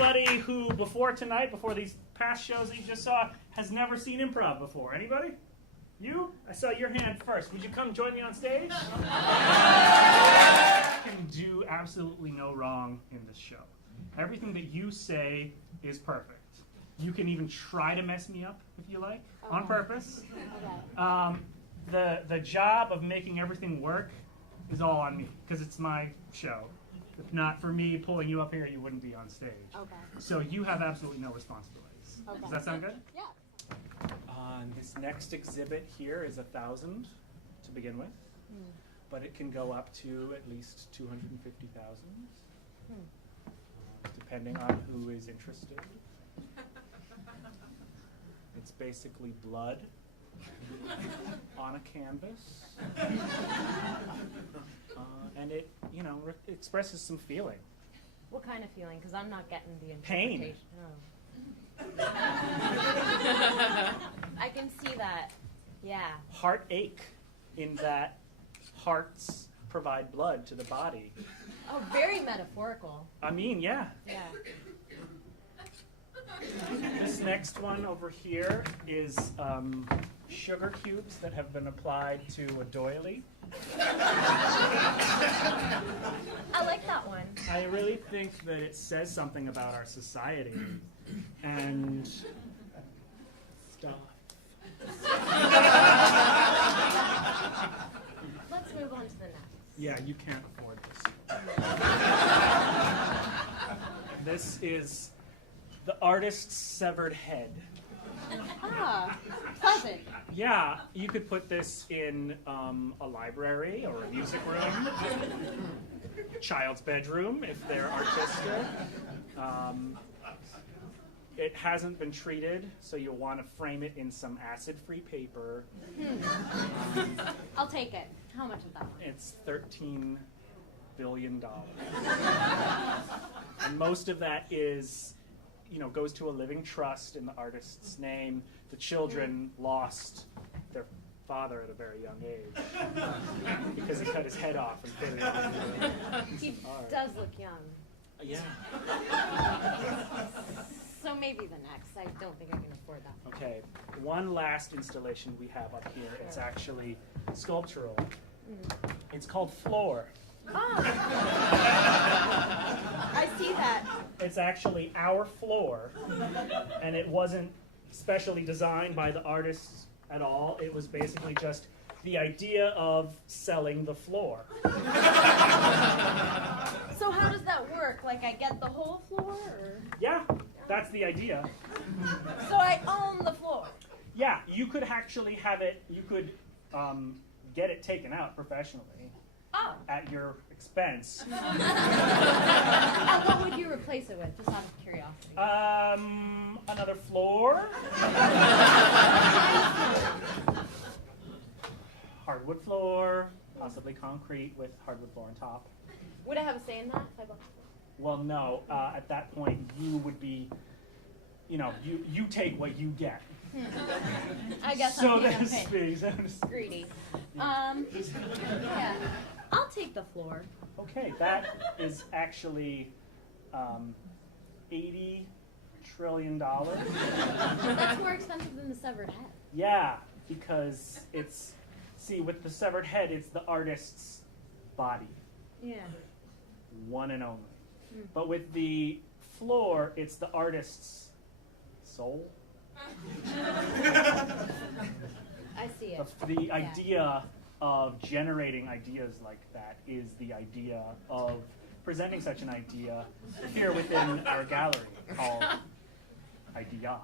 anybody who, before tonight, before these past shows that you just saw, has never seen improv before? Anybody? You? I saw your hand first. Would you come join me on stage? You can do absolutely no wrong in this show. Everything that you say is perfect. You can even try to mess me up if you like, on purpose. The job of making everything work is all on me, because it's my show. If not for me pulling you up here, you wouldn't be on stage. Okay. So you have absolutely no responsibilities. Okay. Does that sound good? Yeah. This next exhibit here is 1,000 to begin with, but it can go up to at least 250,000, depending on who is interested. It's basically blood on a canvas, and it, expresses some feeling. What kind of feeling? Because I'm not getting the Pain. interpretation. Oh. I can see that. Yeah. Heartache, in that hearts provide blood to the body. Oh, very metaphorical. I mean, yeah. Yeah. This next one over here is sugar cubes that have been applied to a doily. I like that one. I really think that it says something about our society and stuff. Let's move on to the next. Yeah, you can't afford this. This is the artist's severed head. Ah, pleasant. Yeah, you could put this in a library or a music room, a child's bedroom if they're artistic. It hasn't been treated, so you'll want to frame it in some acid-free paper. I'll take it. How much of that one? It's $13 billion. And most of that is, goes to a living trust in the artist's name. The children lost their father at a very young age because he cut his head off and put it on He does look young. Yeah. So maybe the next. I don't think I can afford that. Okay. One last installation we have up here. It's actually sculptural. It's called Floor. Oh. I see that. It's actually our floor, and it wasn't specially designed by the artists at all. It was basically just the idea of selling the floor. So how does that work? Like I get the whole floor? Or? Yeah, that's the idea. So I own the floor? Yeah, you could actually have it, you could get it taken out professionally. Oh. At your expense. What would you replace it with, just out of curiosity? Another floor. Hardwood floor, possibly concrete with hardwood floor on top. Would I have a say in that if I bought the floor? Well, no. At that point, you would be, you take what you get. I guess so I'm to being speak. greedy. Yeah. I'll take the floor. Okay, that is actually $80 trillion. That's more expensive than the severed head. Yeah, because it's, with the severed head, it's the artist's body. Yeah. One and only. But with the floor, it's the artist's soul. I see it. The idea of generating ideas like that is the idea of presenting such an idea here within our gallery called Idea.